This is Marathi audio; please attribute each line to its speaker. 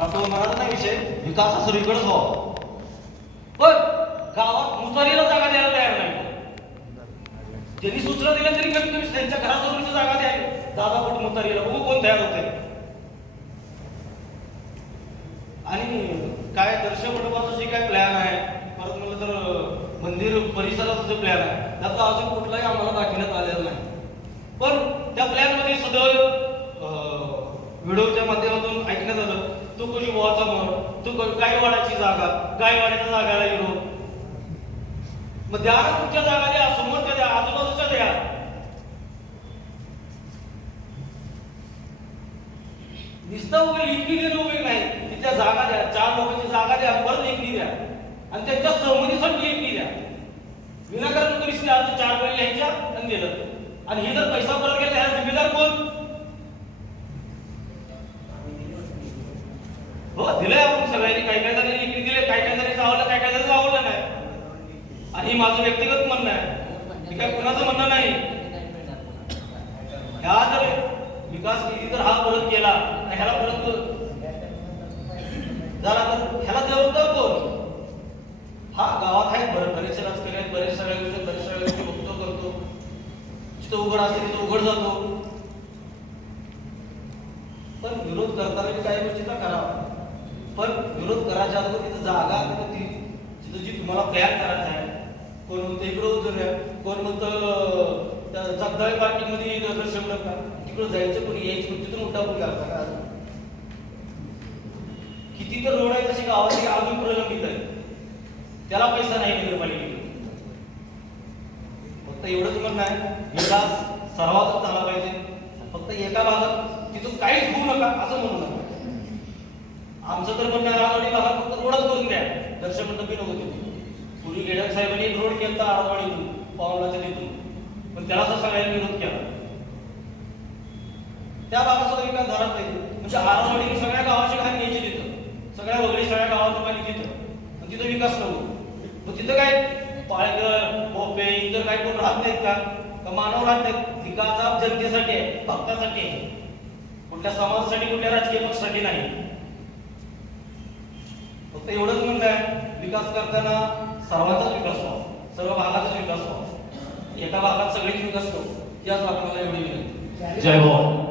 Speaker 1: असं होणार नाही विषय. विकास हा सर्वीकडेच व्हावा पण गावात मुतारीला जागा द्यायला तयार नाही. त्यांनी सूचना दिल्या तरी कमीत कमी त्यांच्या घरासमोरची जागा द्यावी दादा फूट मुतारीला? बघू कोण तयार होते आणि काय दर्शन मंडपाचं जे काय प्लॅन आहे परत म्हणलं तर मंदिर परिसराचा जो प्लॅन आहे त्याचा अजून कुठलाही आम्हाला दाखवण्यात आलेला नाही. पण त्या प्लॅनमध्ये सदैव व्हिडिओच्या माध्यमातून ऐकण्यात आलं. तू कशी बोवाचा मठ तू क- गायवाड्याची जागा गायवाड्याच्या जागाला येऊ मग द्या तुमच्या जागा द्या समोरच्या द्या आजूबाजूच्या द्या. नुसतं वगैरे लिंकी देणं वगैरे नाही. तिथल्या जागा द्या चार लोकांची जागा द्या परत लिंकी द्या. आणि त्यांच्या सहमतीसाठी लिंकी द्या. विनाकारण कोणी चार वेळ लिहायच्या आणि दिलं. आणि हे जर पैसा परत गेला हो दिलंय आपण सगळ्यांनी. काही काही जणांनी लेखणी दिले काही काही जणांनी आवडलं काही काही जणांनी आवडलं नाही. आणि माझं व्यक्तिगत म्हणणं आहे. हे काय कोणाचं म्हणणं नाही. ह्या जर विकास निधी जर हा परत केला तर ह्याला परत झाला तर ह्याला जबाबदार कोण? हा गावात आहेत बरं बरेचसे राजकारणी आहेत बरेच सगळ्या गोष्टी बरेच सगळ्या गोष्टी बघतो करतो. जिथं उघड असते तिथं उघड जातो. पण विरोध करताना बी काही गोष्टीचा करावा. पण विरोध करायच्या अगोदर तिथं जागा होती ती. तिथं जी तुम्हाला प्लॅन करायचा आहे. कोण म्हणतं इकडं उतरूया कोण म्हणतं जगदाळे पार्टीमध्ये दर्शन नका तिकडं जायचं कोणी यायचं तिथून तिथून उड्डापून करायचा का? किती तर रोड आहे तशी गावाची अजून प्रलंबित आहे त्याला पैसा नाही नगरपालिकेकडे. फक्त एवढंच म्हणणं आहे विकास सर्वातच झाला पाहिजे. फक्त एका भागात तिथून काहीच होऊ नका असं म्हणू नका. आमचं तर म्हणणं आहे भागात फक्त रोडच करून द्या. दर्शन मंडपी नको तिथे. पूर्वी गेडक साहेबांनी एक रोड केला आरावाडीतून पावलाच्या तिथून. पण त्याला तर सगळ्यांनी विरोध केला. त्या भागात सुद्धा विकास झाला नाही. म्हणजे आरावाडी सगळ्या गावाची घाण घ्यायची तिथं. सगळ्या वगळी सगळ्या गावाचं पाणी तिथं. पण तिथं विकास नको. मग तिथं काय? पाळगड भोपे इतर काही कोण राहत नाहीत का? का मानव राहत नाहीत? विकास जनतेसाठी आहे भक्तासाठी आहे. कुठल्या समाजासाठी कुठल्या राजकीय पक्षासाठी नाही. फक्त एवढंच म्हणणं आहे विकास करताना सर्वांचाच विकास व्हावा. सर्व भागाचाच विकास व्हावा. एका भागात सगळीच विकास नको याच आपल्याला एवढी विनंती.
Speaker 2: जय भवानी